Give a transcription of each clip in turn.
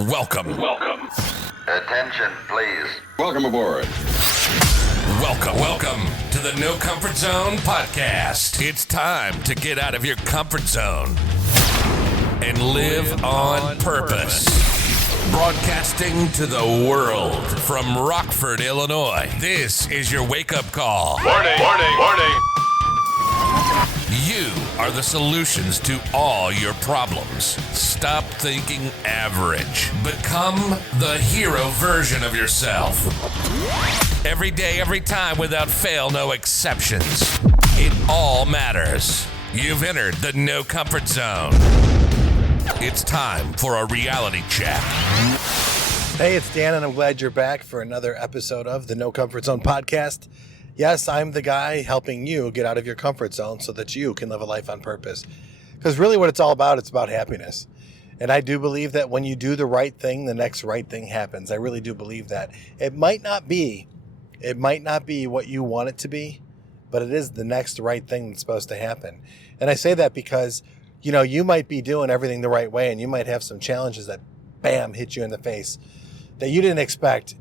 Welcome. Attention, please. Welcome aboard. Welcome to the No Comfort Zone podcast. It's time to get out of your comfort zone and live on purpose. Broadcasting to the world from Rockford, Illinois. This is your wake-up call. Warning. You are the solutions to all your problems. Stop thinking average. Become the hero version of yourself. Every day, every time, without fail, no exceptions. It all matters. You've entered the No Comfort Zone. It's time for a reality check. Hey, it's Dan, and I'm glad you're back for another episode of the No Comfort Zone podcast. Yes, I'm the guy helping you get out of your comfort zone so that you can live a life on purpose. Because really what it's all about, it's about happiness. And I do believe that when you do the right thing, the next right thing happens. I really do believe that. It might not be what you want it to be, but it is the next right thing that's supposed to happen. And I say that because, you might be doing everything the right way, and you might have some challenges that, bam, hit you in the face that you didn't expect.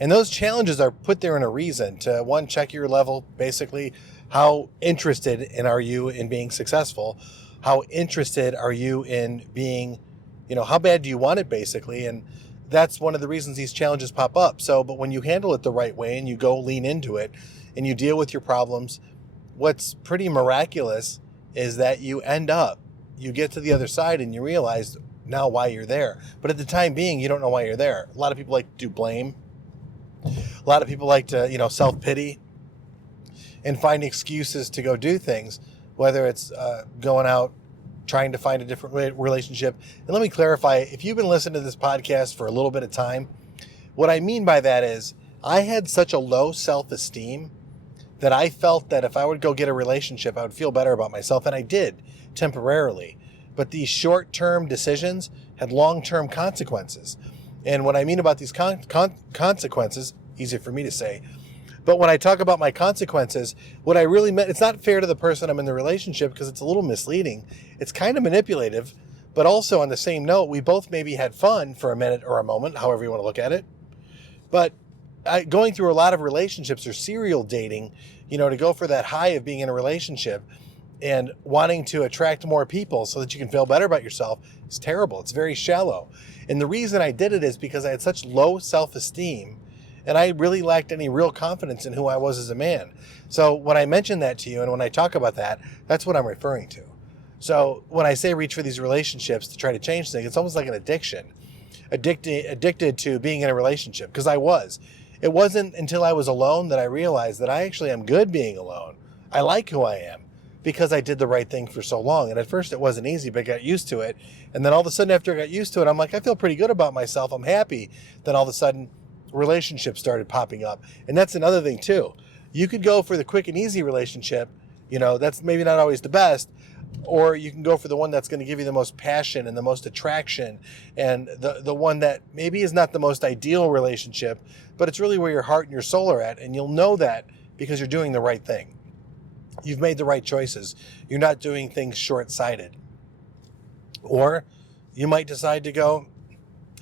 And those challenges are put there in a reason to, one, check your level, basically. How interested are you in being successful? How interested are you in being, how bad do you want it, basically? And that's one of the reasons these challenges pop up. But when you handle it the right way and you go lean into it and you deal with your problems, what's pretty miraculous is that you get to the other side and you realize now why you're there. But at the time being, you don't know why you're there. A lot of people like to do blame. A lot of people like to, self-pity and find excuses to go do things, whether it's going out, trying to find a different relationship. And let me clarify, if you've been listening to this podcast for a little bit of time, what I mean by that is I had such a low self-esteem that I felt that if I would go get a relationship, I would feel better about myself. And I did temporarily. But these short-term decisions had long-term consequences. And what I mean about these consequences, easier for me to say, but when I talk about my consequences, what I really meant, it's not fair to the person I'm in the relationship because it's a little misleading. It's kind of manipulative, but also on the same note, we both maybe had fun for a minute or a moment, however you want to look at it. But going through a lot of relationships or serial dating, to go for that high of being in a relationship and wanting to attract more people so that you can feel better about yourself is terrible. It's very shallow. And the reason I did it is because I had such low self-esteem and I really lacked any real confidence in who I was as a man. So when I mention that to you and when I talk about that, that's what I'm referring to. So when I say reach for these relationships to try to change things, it's almost like an addiction. Addicted to being in a relationship, because I was. It wasn't until I was alone that I realized that I actually am good being alone. I like who I am because I did the right thing for so long. And at first it wasn't easy, but I got used to it. And then all of a sudden after I got used to it, I'm like, I feel pretty good about myself. I'm happy. Then all of a sudden relationships started popping up. And that's another thing too. You could go for the quick and easy relationship, that's maybe not always the best, or you can go for the one that's going to give you the most passion and the most attraction and the one that maybe is not the most ideal relationship, but it's really where your heart and your soul are at. And you'll know that because you're doing the right thing. You've made the right choices. You're not doing things short-sighted. Or you might decide to go,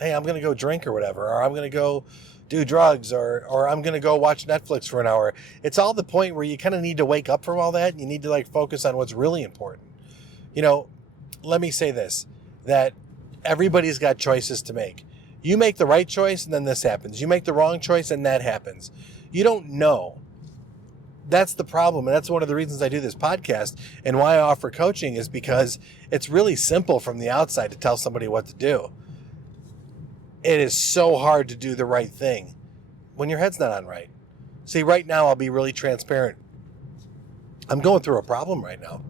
hey, I'm going to go drink or whatever, or I'm going to go do drugs, or I'm going to go watch Netflix for an hour. It's all the point where you kind of need to wake up from all that and you need to focus on what's really important. Let me say this, that everybody's got choices to make. You make the right choice and then this happens. You make the wrong choice and that happens. You don't know. That's the problem. And that's one of the reasons I do this podcast and why I offer coaching is because it's really simple from the outside to tell somebody what to do. It is so hard to do the right thing when your head's not on right. See, right now, I'll be really transparent. I'm going through a problem right now.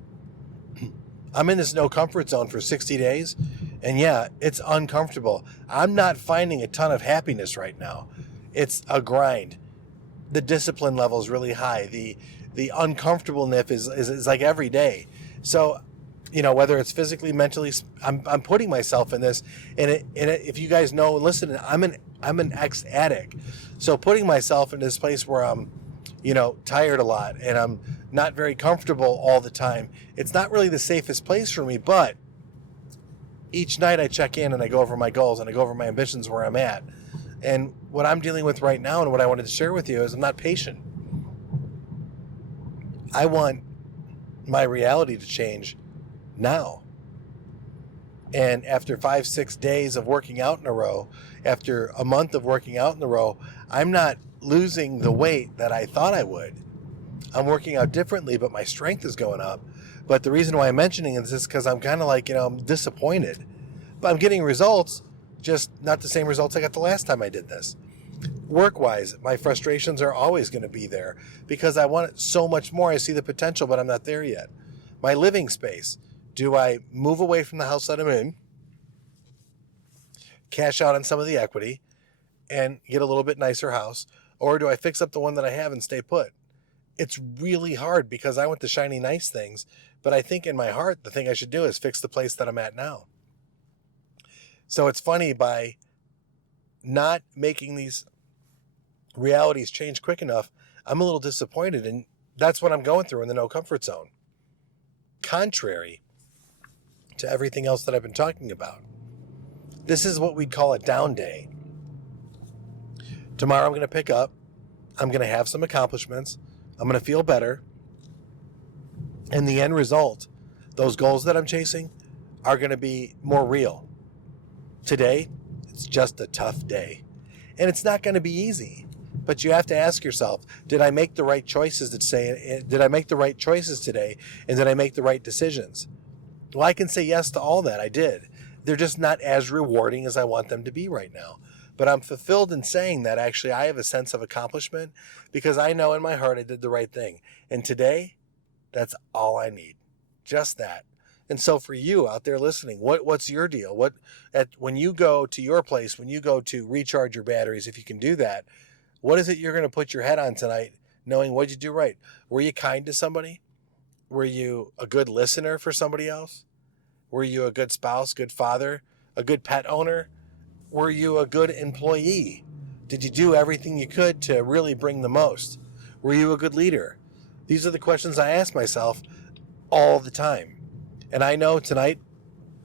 I'm in this no comfort zone for 60 days. And yeah, it's uncomfortable. I'm not finding a ton of happiness right now. It's a grind. The discipline level is really high. The uncomfortableness is like every day. So, whether it's physically, mentally, I'm putting myself in this. And if you guys know, listen, I'm an ex-addict. So putting myself in this place where I'm, tired a lot and I'm not very comfortable all the time. It's not really the safest place for me, but each night I check in and I go over my goals and I go over my ambitions, where I'm at. And what I'm dealing with right now and what I wanted to share with you is I'm not patient. I want my reality to change now. And after 5-6 days of working out in a row, after a month of working out in a row, I'm not losing the weight that I thought I would. I'm working out differently, but my strength is going up. But the reason why I'm mentioning this is because I'm kind of like, I'm disappointed. But I'm getting results, just not the same results I got the last time I did this. Work-wise, my frustrations are always going to be there because I want it so much more. I see the potential, but I'm not there yet. My living space. Do I move away from the house that I'm in, cash out on some of the equity, and get a little bit nicer house? Or do I fix up the one that I have and stay put? It's really hard because I want the shiny, nice things, but I think in my heart, the thing I should do is fix the place that I'm at now. So it's funny, by not making these realities change quick enough, I'm a little disappointed, and that's what I'm going through in the no comfort zone. Contrary to everything else that I've been talking about. This is what we'd call a down day. Tomorrow I'm going to pick up. I'm going to have some accomplishments. I'm going to feel better. And the end result, those goals that I'm chasing, are going to be more real. Today, it's just a tough day. And it's not going to be easy. But you have to ask yourself, did I make the right choices today? Did I make the right choices today? And did I make the right decisions? Well, I can say yes to all that. I did. They're just not as rewarding as I want them to be right now. But I'm fulfilled in saying that actually I have a sense of accomplishment because I know in my heart I did the right thing. And today, that's all I need. Just that. And so for you out there listening, what's your deal? When you go to your place, when you go to recharge your batteries, if you can do that, what is it you're going to put your head on tonight, knowing what you do right? Were you kind to somebody? Were you a good listener for somebody else? Were you a good spouse, good father, a good pet owner? Were you a good employee? Did you do everything you could to really bring the most? Were you a good leader? These are the questions I ask myself all the time. And I know tonight,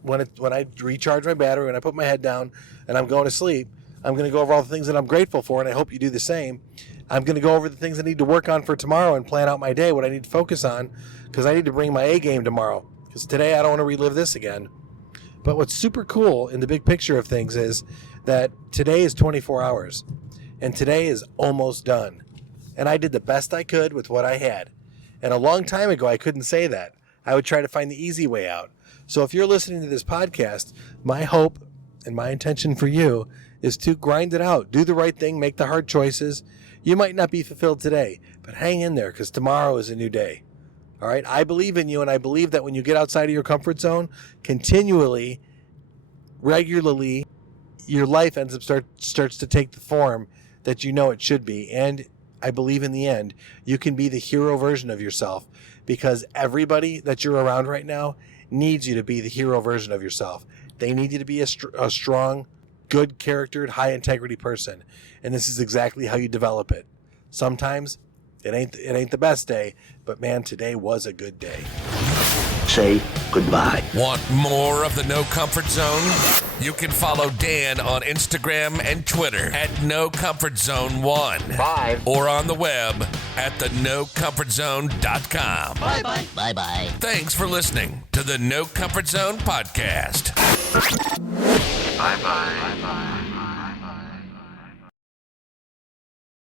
when I recharge my battery, when I put my head down and I'm going to sleep, I'm going to go over all the things that I'm grateful for, and I hope you do the same. I'm going to go over the things I need to work on for tomorrow and plan out my day, what I need to focus on, because I need to bring my A game tomorrow. Because today I don't want to relive this again. But what's super cool in the big picture of things is that today is 24 hours, and today is almost done. And I did the best I could with what I had. And a long time ago, I couldn't say that. I would try to find the easy way out. So if you're listening to this podcast, my hope and my intention for you is to grind it out. Do the right thing. Make the hard choices. You might not be fulfilled today, but hang in there because tomorrow is a new day. All right? I believe in you, and I believe that when you get outside of your comfort zone, continually, regularly, your life starts to take the form that you know it should be. And I believe in the end, you can be the hero version of yourself because everybody that you're around right now needs you to be the hero version of yourself. They need you to be a strong, good charactered, high integrity person. And this is exactly how you develop it. Sometimes it ain't the best day, but man, today was a good day. Say goodbye. Want more of the No Comfort Zone? You can follow Dan on Instagram and Twitter at NoComfortZone1. Bye. Or on the web at thenocomfortzone.com. Bye-bye. Bye-bye. Thanks for listening to the No Comfort Zone podcast. Bye-bye. Bye-bye.